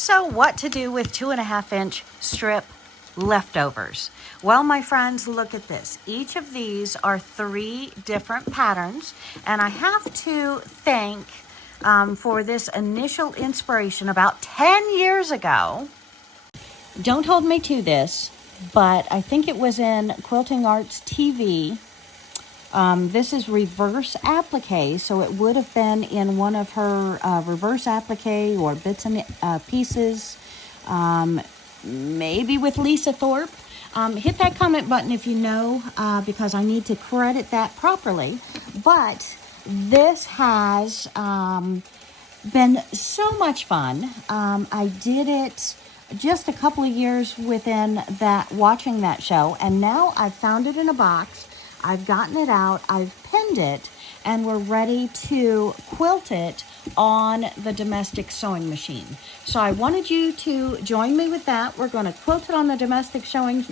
So what to do with 2.5-inch strip leftovers? Well, my friends, look at this. Each of these are 3 different patterns, and I have to thank for this initial inspiration about 10 years ago. Don't hold me to this, but I think it was in Quilting Arts TV. This is reverse applique, so it would have been in one of her reverse applique or bits and pieces, maybe with Lisa Thorpe. Hit that comment button if you know, because I need to credit that properly. But this has been so much fun. I did it just a couple of years within that, watching that show, and now I've found it in a box. I've gotten it out, I've pinned it, and we're ready to quilt it on the domestic sewing machine. So I wanted you to join me with that. We're going to quilt it on the domestic sewing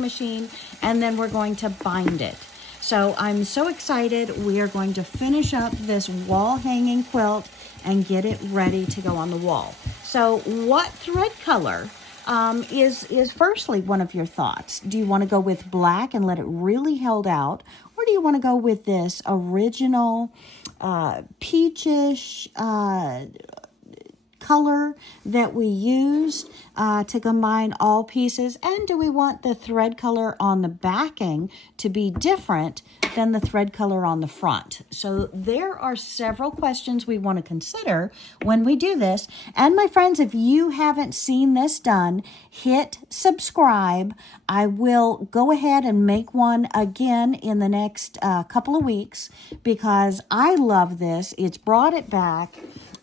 machine, and then we're going to bind it. So I'm so excited. We are going to finish up this wall hanging quilt and get it ready to go on the wall. So what thread color is firstly one of your thoughts? Do you want to go with black and let it really held out? Or do you want to go with this original peachish color that we used to combine all pieces? And do we want the thread color on the backing to be different than the thread color on the front? So there are several questions we want to consider when we do this. And my friends, if you haven't seen this done, hit subscribe. I will go ahead and make one again in the next couple of weeks because I love this. It's brought it back.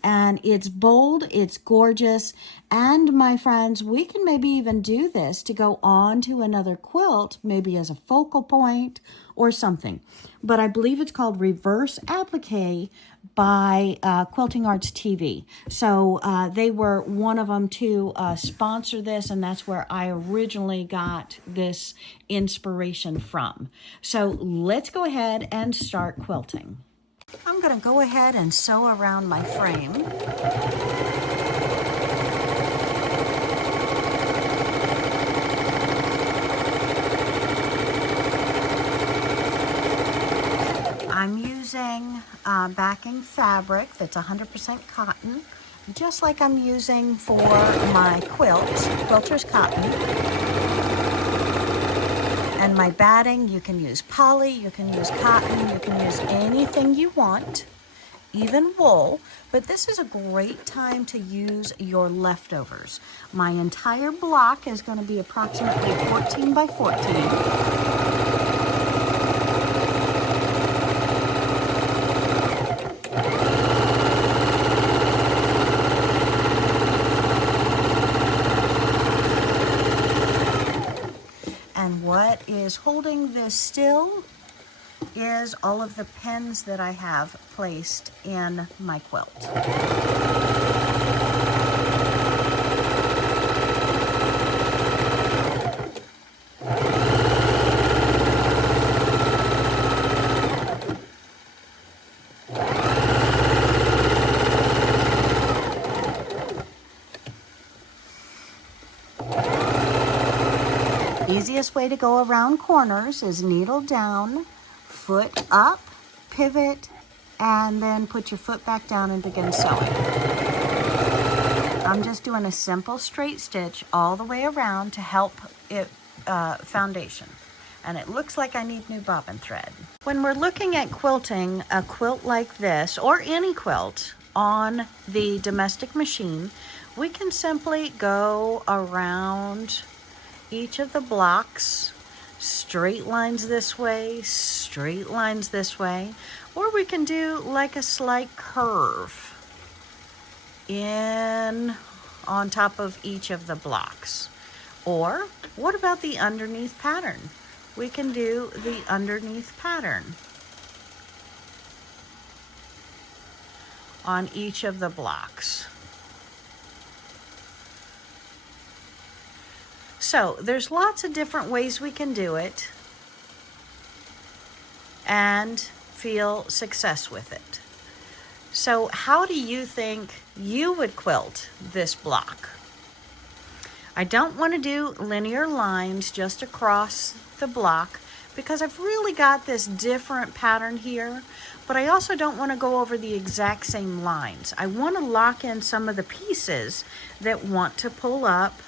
And it's bold, it's gorgeous, and my friends, we can maybe even do this to go on to another quilt, maybe as a focal point or something. But I believe it's called Reverse Applique by Quilting Arts TV. So they were one of them to sponsor this, and that's where I originally got this inspiration from. So let's go ahead and start quilting. I'm going to go ahead and sew around my frame. I'm using backing fabric that's 100% cotton, just like I'm using for my quilt, quilter's cotton. And my batting, you can use poly, you can use cotton, you can use anything you want, even wool, but this is a great time to use your leftovers. My entire block is going to be approximately 14 by 14. And what is holding this still is all of the pins that I have placed in my quilt. Easiest way to go around corners is needle down, foot up, pivot, and then put your foot back down and begin sewing. I'm just doing a simple straight stitch all the way around to help it foundation. And it looks like I need new bobbin thread. When we're looking at quilting a quilt like this, or any quilt on the domestic machine, we can simply go around each of the blocks, straight lines this way, straight lines this way, or we can do like a slight curve in on top of each of the blocks. Or what about the underneath pattern? We can do the underneath pattern on each of the blocks. So there's lots of different ways we can do it and feel success with it. So how do you think you would quilt this block? I don't want to do linear lines just across the block because I've really got this different pattern here, but I also don't want to go over the exact same lines. I want to lock in some of the pieces that want to pull up,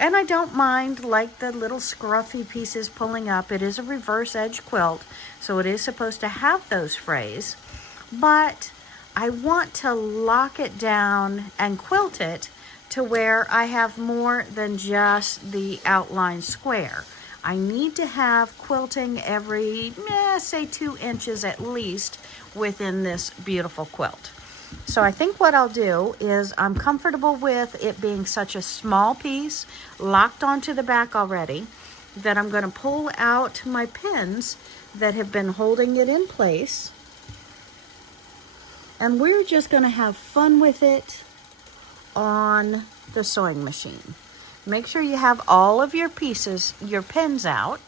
and I don't mind like the little scruffy pieces pulling up. It is a reverse edge quilt, so it is supposed to have those frays, but I want to lock it down and quilt it to where I have more than just the outline square. I need to have quilting every, say 2 inches at least within this beautiful quilt. So I think what I'll do is I'm comfortable with it being such a small piece locked onto the back already that I'm going to pull out my pins that have been holding it in place. And we're just going to have fun with it on the sewing machine. Make sure you have all of your pieces, your pins out,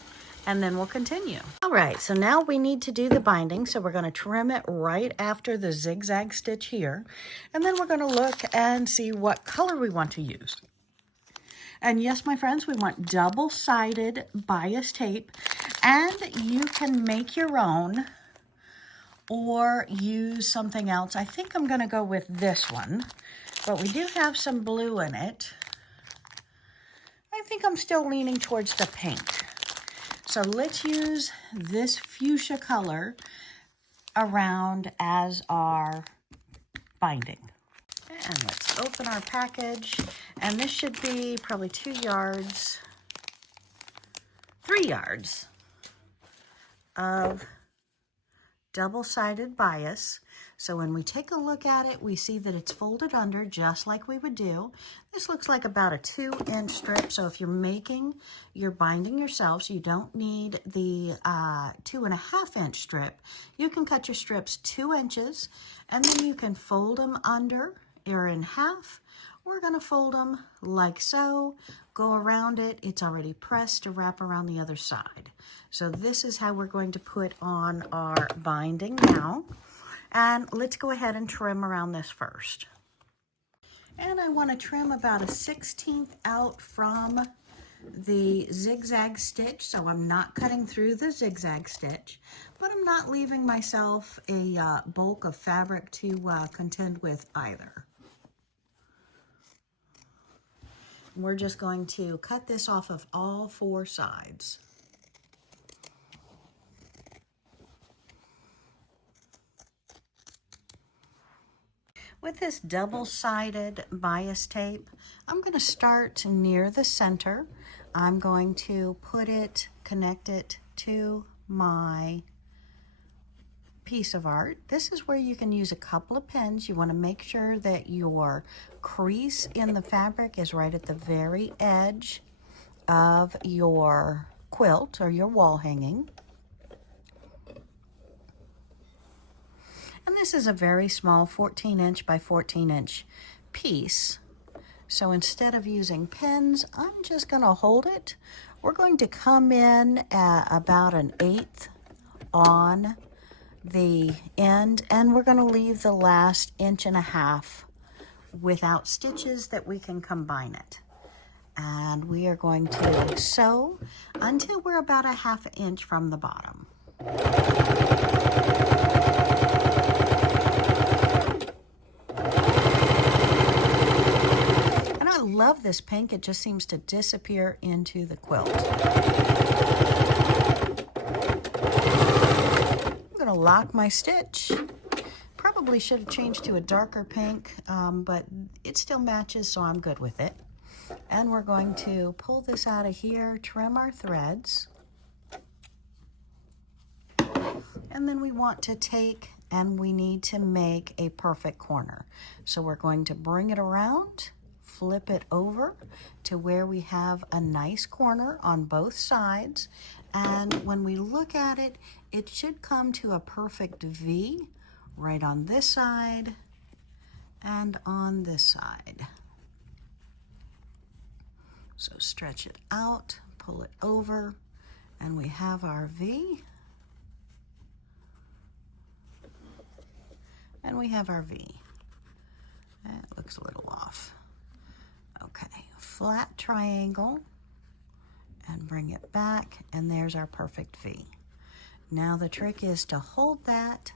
and then we'll continue. All right, so now we need to do the binding. So we're going to trim it right after the zigzag stitch here. And then we're going to look and see what color we want to use. And yes, my friends, we want double-sided bias tape. And you can make your own or use something else. I think I'm going to go with this one, but we do have some blue in it. I think I'm still leaning towards the pink. So let's use this fuchsia color around as our binding. And let's open our package. And this should be probably 2 yards, 3 yards of double-sided bias. So when we take a look at it, we see that it's folded under just like we would do. This looks like about a 2-inch strip. So if you're making your binding yourself, so you don't need the 2.5-inch strip, you can cut your strips 2 inches and then you can fold them under or in half. We're going to fold them like so, go around it. It's already pressed to wrap around the other side. So this is how we're going to put on our binding now. And let's go ahead and trim around this first. And I want to trim about a 1/16 out from the zigzag stitch. So I'm not cutting through the zigzag stitch, but I'm not leaving myself a bulk of fabric to contend with either. We're just going to cut this off of all 4 sides. With this double-sided bias tape, I'm going to start near the center. I'm going to connect it to my piece of art. This is where you can use a couple of pins. You want to make sure that your crease in the fabric is right at the very edge of your quilt or your wall hanging. And this is a very small 14-inch by 14-inch piece. So instead of using pins, I'm just going to hold it. We're going to come in at about 1/8 on the end, and we're going to leave the last 1.5 inches without stitches that we can combine it. And we are going to sew until we're about 1/2 inch from the bottom. And I love this pink. It just seems to disappear into the quilt. I'm going to lock my stitch. Probably should have changed to a darker pink, but it still matches, so I'm good with it. And we're going to pull this out of here, trim our threads. And then we want to take and we need to make a perfect corner. So we're going to bring it around, flip it over to where we have a nice corner on both sides. And when we look at it, it should come to a perfect V right on this side and on this side. So stretch it out, pull it over, and we have our V. And we have our V. It looks a little off. Okay, flat triangle and bring it back, and there's our perfect V. Now the trick is to hold that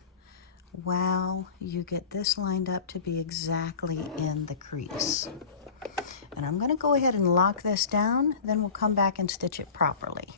while you get this lined up to be exactly in the crease. And I'm going to go ahead and lock this down, then we'll come back and stitch it properly.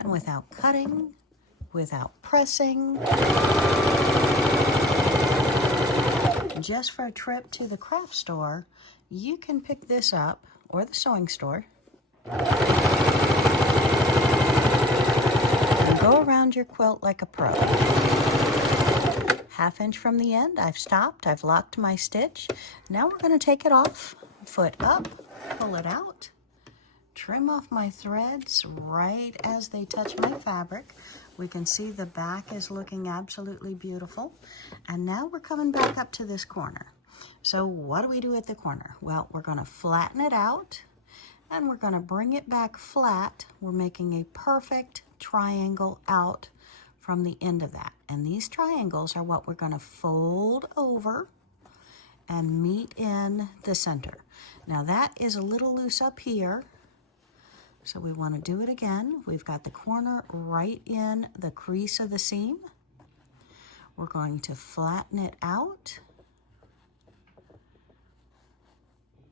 And without cutting, without pressing, just for a trip to the craft store, you can pick this up, or the sewing store, and go around your quilt like a pro. 1/2 inch from the end, I've stopped, I've locked my stitch. Now we're going to take it off, foot up, pull it out, trim off my threads right as they touch my fabric. We can see the back is looking absolutely beautiful. And now we're coming back up to this corner. So what do we do at the corner? Well, we're going to flatten it out and we're going to bring it back flat. We're making a perfect triangle out from the end of that. And these triangles are what we're going to fold over and meet in the center. Now that is a little loose up here, so we want to do it again. We've got the corner right in the crease of the seam. We're going to flatten it out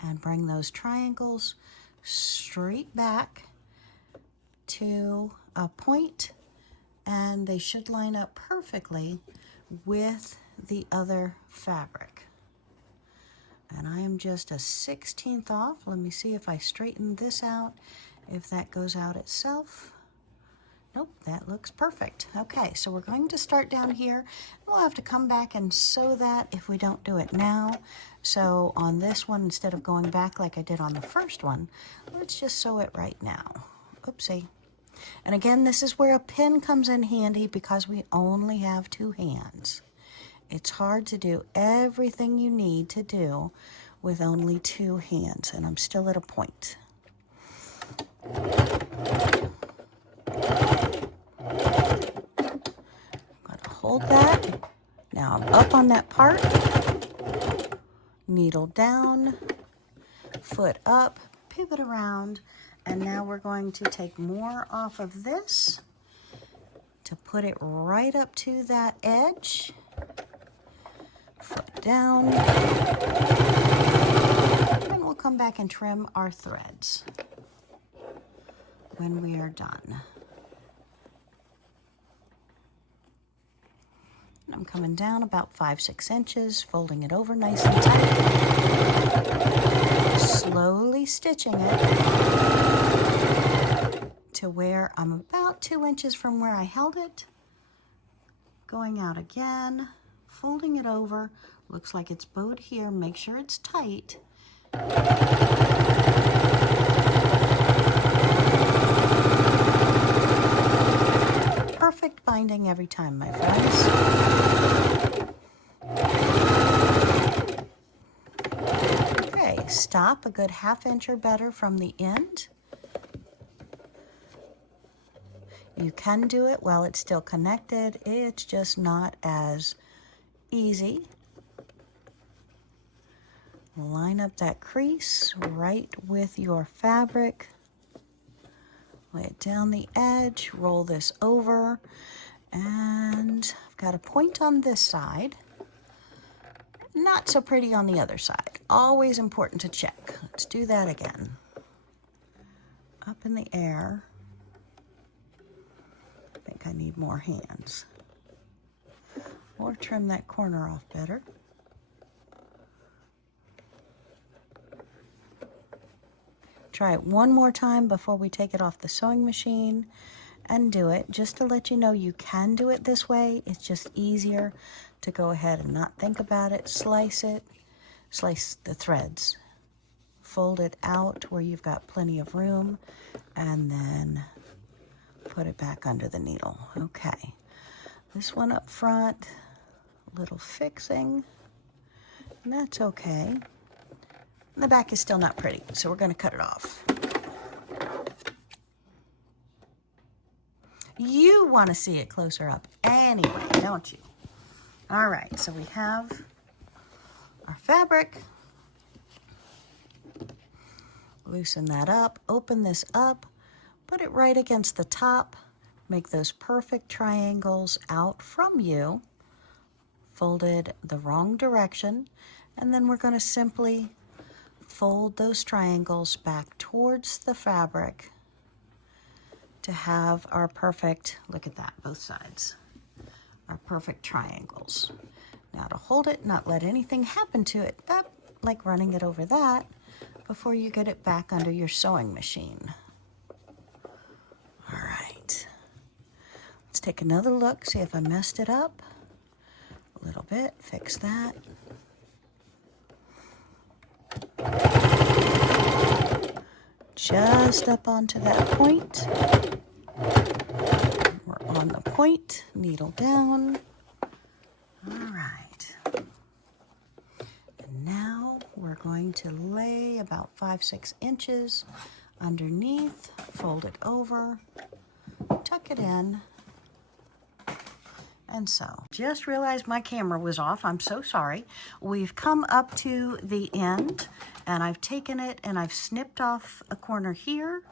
and bring those triangles straight back to a point, and they should line up perfectly with the other fabric. And I am just a 1/16 off. Let me see if I straighten this out, if that goes out itself. Nope, that looks perfect. Okay, so we're going to start down here. We'll have to come back and sew that if we don't do it now. So on this one, instead of going back like I did on the first one, let's just sew it right now. Oopsie. And again, this is where a pin comes in handy because we only have 2 hands. It's hard to do everything you need to do with only 2 hands, and I'm still at a point. I'm going to hold that. Now I'm up on that part, needle down, foot up, pivot around, and now we're going to take more off of this to put it right up to that edge. Foot down, and we'll come back and trim our threads when we are done. And I'm coming down about 5-6 inches, folding it over nice and tight, slowly stitching it to where I'm about 2 inches from where I held it, going out again, folding it over. Looks like it's bowed here. Make sure it's tight. Perfect binding every time, my friends. Okay, stop a good 1/2 inch or better from the end. You can do it while it's still connected. It's just not as easy. Line up that crease right with your fabric. Lay it down the edge, roll this over, and I've got a point on this side. Not so pretty on the other side. Always important to check. Let's do that again. Up in the air. I think I need more hands. Or trim that corner off better. Try it one more time before we take it off the sewing machine, and do it. Just to let you know, you can do it this way. It's just easier to go ahead and not think about it. Slice it, slice the threads, fold it out where you've got plenty of room, and then put it back under the needle. Okay, this one up front, a little fixing, and that's okay. And the back is still not pretty, so we're going to cut it off. You want to see it closer up anyway, don't you? All right, so we have our fabric. Loosen that up, open this up, put it right against the top, make those perfect triangles out from you, folded the wrong direction, and then we're going to simply fold those triangles back towards the fabric to have our perfect, look at that, both sides, our perfect triangles. Now to hold it, not let anything happen to it, like running it over that, before you get it back under your sewing machine. All right, let's take another look, see if I messed it up a little bit, fix that. Just up onto that point. We're on the point, needle down. All right. And now we're going to lay about 5-6 inches underneath, fold it over, tuck it in, and sew. Just realized my camera was off. I'm so sorry. We've come up to the end, and I've taken it and I've snipped off a corner here,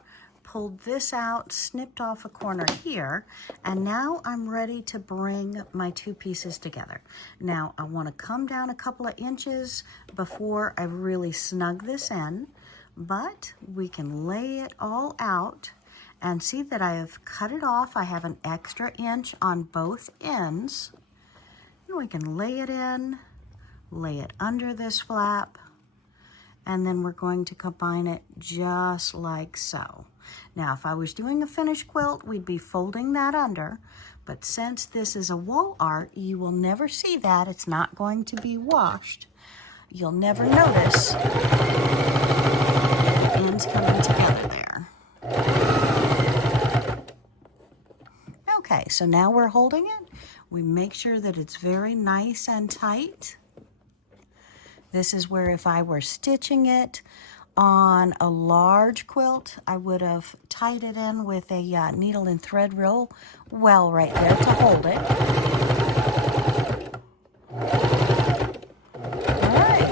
pulled this out, snipped off a corner here, and now I'm ready to bring my two pieces together. Now I want to come down a couple of inches before I really snug this in, but we can lay it all out and see that I have cut it off. I have an extra inch on both ends. And we can lay it in, lay it under this flap, and then we're going to combine it just like so. Now, if I was doing a finished quilt, we'd be folding that under, but since this is a wall art, you will never see that. It's not going to be washed. You'll never notice the ends coming together there. Okay, so now we're holding it. We make sure that it's very nice and tight. This is where if I were stitching it on a large quilt, I would have tied it in with a needle and thread real well right there to hold it. All right.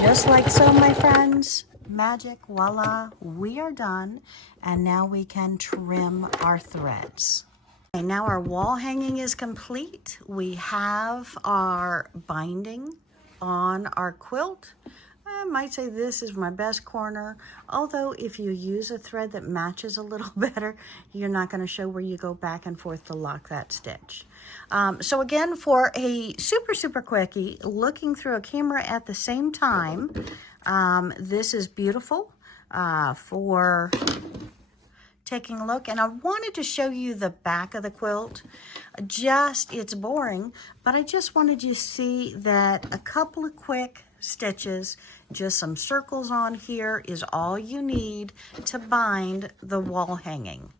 Just like so, my friends. Magic, voila, we are done, and now we can trim our threads. Okay, now our wall hanging is complete. We have our binding on our quilt. I might say this is my best corner, although if you use a thread that matches a little better, you're not going to show where you go back and forth to lock that stitch. So again, for a super quickie, looking through a camera at the same time, this is beautiful for taking a look. And I wanted to show you the back of the quilt. It's boring, but I just wanted you to see that a couple of quick stitches, just some circles on here, is all you need to bind the wall hanging.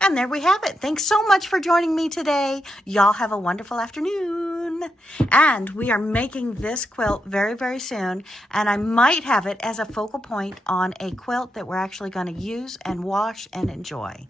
And there we have it. Thanks so much for joining me today. Y'all have a wonderful afternoon. And we are making this quilt very soon. And I might have it as a focal point on a quilt that we're actually going to use and wash and enjoy.